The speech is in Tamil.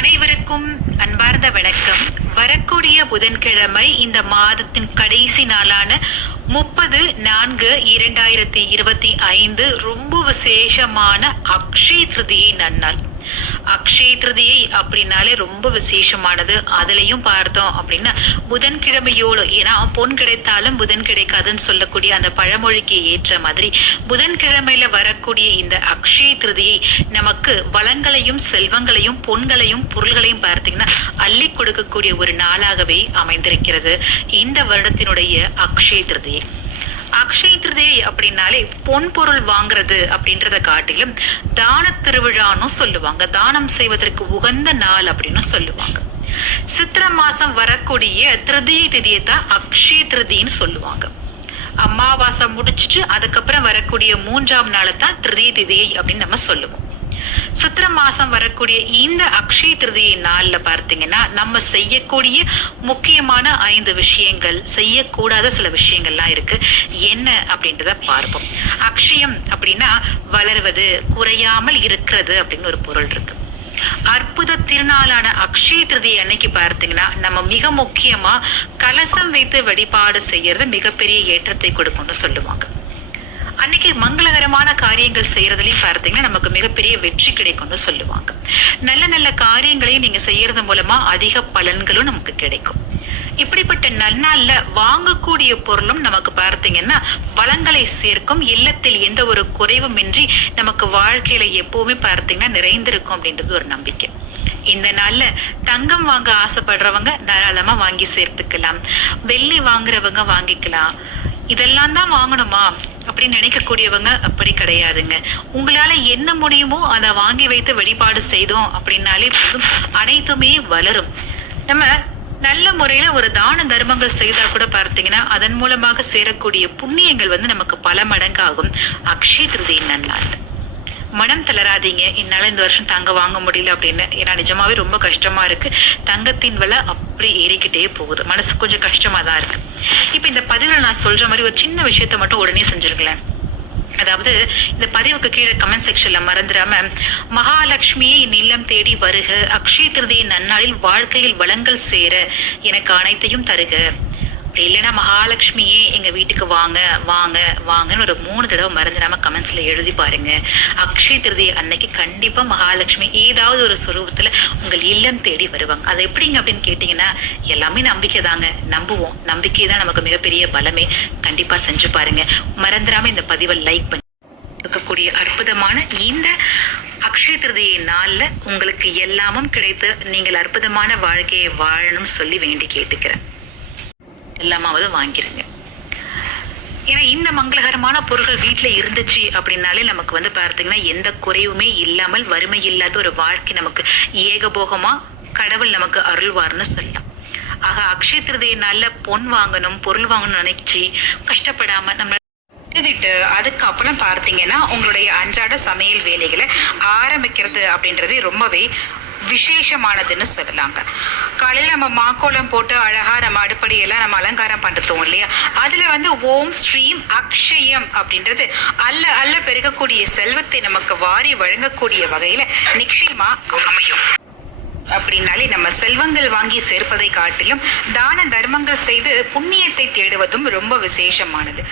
அனைவருக்கும் அன்பார்ந்த வணக்கம். வரக்கூடிய புதன்கிழமை இந்த மாதத்தின் கடைசி நாளான முப்பது நான்கு இரண்டாயிரத்தி இருபத்தி ஐந்து ரொம்ப விசேஷமான அக்ஷய திருதியை நன்னாள். அக்ஷய திருதியை அப்படின்னாலே ரொம்ப விசேஷமானது. அதுலயும் பார்த்தோம் அப்படின்னா புதன்கிழமையோடு ஏன்னா பொன் கிடைத்தாலும் புதன் கிடைக்காதுன்னு சொல்லக்கூடிய அந்த பழமொழிக்கு ஏற்ற மாதிரி புதன்கிழமையில வரக்கூடிய இந்த அக்ஷய திருதியை நமக்கு வளங்களையும் செல்வங்களையும் பொன்களையும் பொருள்களையும் பார்த்தீங்கன்னா அள்ளி கொடுக்கக்கூடிய ஒரு நாளாகவே அமைந்திருக்கிறது. இந்த வருடத்தினுடைய அக்ஷய திருதியை. அக்ஷய திருதியை அப்படின்னாலே பொன் பொருள் வாங்குறது அப்படின்றத காட்டிலும் தான திருவிழான்னு சொல்லுவாங்க. தானம் செய்வதற்கு உகந்த நாள் அப்படின்னு சொல்லுவாங்க. சித்திர மாசம் வரக்கூடிய திருதியை திதியை தான் அக்ஷய திருதின்னு சொல்லுவாங்க. அமாவாசை முடிச்சுட்டு அதுக்கப்புறம் வரக்கூடிய மூன்றாம் நாளை தான் திருதிய திதியை அப்படின்னு நம்ம சொல்லுவோம். சித்திர மாசம் வரக்கூடிய இந்த அக்ஷய திருதியை நாள்ல பார்த்தீங்கன்னா நம்ம செய்யக்கூடிய முக்கியமான ஐந்து விஷயங்கள் செய்யக்கூடாத சில விஷயங்கள்லாம் இருக்கு. என்ன அப்படின்றத பார்ப்போம். அக்ஷயம் அப்படின்னா வளர்வது குறையாமல் இருக்கிறது அப்படின்னு ஒரு பொருள் இருக்கு. அற்புத திருநாளான அக்ஷய திருதி அன்னைக்கு பார்த்தீங்கன்னா நம்ம மிக முக்கியமா கலசம் வைத்து வழிபாடு செய்யறது மிகப்பெரிய ஏற்றத்தை கொடுக்கும்னு சொல்லுவாங்க. அன்னைக்கு மங்களகரமான காரியங்கள் செய்யறதுலயும் பார்த்தீங்கன்னா நமக்கு மிகப்பெரிய வெற்றி கிடைக்கும்னு சொல்லுவாங்க. நல்ல நல்ல காரியங்களையும் நீங்க செய்யறது மூலமா அதிக பலன்களும் நமக்கு கிடைக்கும். இப்படிப்பட்ட நன்னாள்ல வாங்கக்கூடிய பொருளும் நமக்கு பார்த்தீங்கன்னா வளங்களை சேர்க்கும். இல்லத்தில் எந்த ஒரு குறைவுமின்றி நமக்கு வாழ்க்கையில எப்பவுமே பார்த்தீங்கன்னா நிறைந்திருக்கும் அப்படின்றது ஒரு நம்பிக்கை. இந்த நாள்ல தங்கம் வாங்க ஆசைப்படுறவங்க தாராளமா வாங்கி சேர்த்துக்கலாம். வெள்ளி வாங்குறவங்க வாங்கிக்கலாம். இதெல்லாம் தான் வாங்கணுமா? அப்படின்னு நினைக்கக்கூடியவங்க அப்படி கிடையாதுங்க. உங்களால என்ன முடியுமோ அதை வாங்கி வைத்து வழிபாடு செய்தோம் அப்படின்னாலே போதும். அனைத்துமே வளரும். நம்ம நல்ல முறையில ஒரு தான தர்மங்கள் செய்தா கூட பார்த்தீங்கன்னா அதன் மூலமாக சேரக்கூடிய புண்ணியங்கள் வந்து நமக்கு பல மடங்காகும். அக்ஷய திருதியை நன்னாள். மனம் தளராதீங்க. என்னால் இந்த வருஷம் தங்க வாங்க முடியல அப்படின்னு. ஏன்னா நிஜமாவே ரொம்ப கஷ்டமா இருக்கு. தங்கத்தின் விலை அப்படி ஏறிக்கிட்டே போகுது. மனசு கொஞ்சம் கஷ்டமா தான் இருக்கு. இப்போ இந்த பதிவில் நான் சொல்ற மாதிரி ஒரு சின்ன விஷயத்த மட்டும் உடனே செஞ்சிருக்கலேன் அதாவது இந்த பதிவுக்கு கீழே கமெண்ட் செக்ஷன்ல மறந்துடாம மகாலட்சுமியை என் இல்லம் தேடி வருக. அக்ஷய திருதியின் நன்னாளில் வாழ்க்கையில் வளங்கள் சேர. எனக்கு அனைத்தையும் தருக. அப்படி இல்லைன்னா மகாலட்சுமியே எங்கள் வீட்டுக்கு வாங்க வாங்க வாங்கன்னு ஒரு மூணு தடவை மறந்துடாமல் கமெண்ட்ஸில் எழுதி பாருங்க. அக்ஷய திருதி அன்னைக்கு கண்டிப்பாக மகாலட்சுமி ஏதாவது ஒரு சுரூபத்தில் உங்கள் இல்லம் தேடி வருவாங்க. அது எப்படிங்க அப்படின்னு கேட்டிங்கன்னா எல்லாமே நம்பிக்கை தாங்க. நம்புவோம். நம்பிக்கை தான் நமக்கு மிகப்பெரிய பலமே. கண்டிப்பாக செஞ்சு பாருங்க. மறந்துடாம இந்த பதிவை லைக் பண்ணி இருக்கக்கூடிய அற்புதமான இந்த அக்ஷய திருதியை நாளில் உங்களுக்கு எல்லாமும் கிடைத்து நீங்கள் அற்புதமான வாழ்க்கையை வாழணும்னு சொல்லி வேண்டி கேட்டுக்கிறேன். எல்லாமாவது வாங்கிருங்க. ஏன்னா இந்த மங்களகரமான பொருட்கள் வீட்டில் இருந்துச்சு அப்படின்னாலே நமக்கு வந்து பார்த்தீங்கன்னா எந்த குறைவுமே இல்லாமல் வறுமை இல்லாத ஒரு வாழ்க்கை நமக்கு ஏகபோகமா கடவுள் நமக்கு அருள்வார்னு சொல்லலாம். ஆக அக்ஷய திருதியை நாள்ல பொன் வாங்கணும் பொருள் வாங்கணும்னு நினைச்சு கஷ்டப்படாம நம்ம எழுதிட்டு அதுக்கப்புறம் பார்த்தீங்கன்னா உங்களுடைய அன்றாட சமையல் வேலைகளை ஆரம்பிக்கிறது அப்படின்றது ரொம்பவே விசேஷமானதுன்னு சொல்லலாங்க. காலையில் நம்ம மாக்கோலம் போட்டு அழகா நம்ம அடுப்படியெல்லாம் நம்ம அலங்காரம் பண்ணுறோம் இல்லையா? அதுல வந்து ஓம் ஸ்ரீம் அக்ஷயம் அப்படின்றது அல்ல அல்ல பெருகக்கூடிய செல்வத்தை நமக்கு வாரி வழங்கக்கூடிய வகையில நிச்சயமா அமையும். அப்படின்னாலே நம்ம செல்வங்கள் வாங்கி சேர்ப்பதை காட்டிலும் தான தர்மங்கள் செய்து புண்ணியத்தை தேடுவதும் ரொம்ப விசேஷமானது.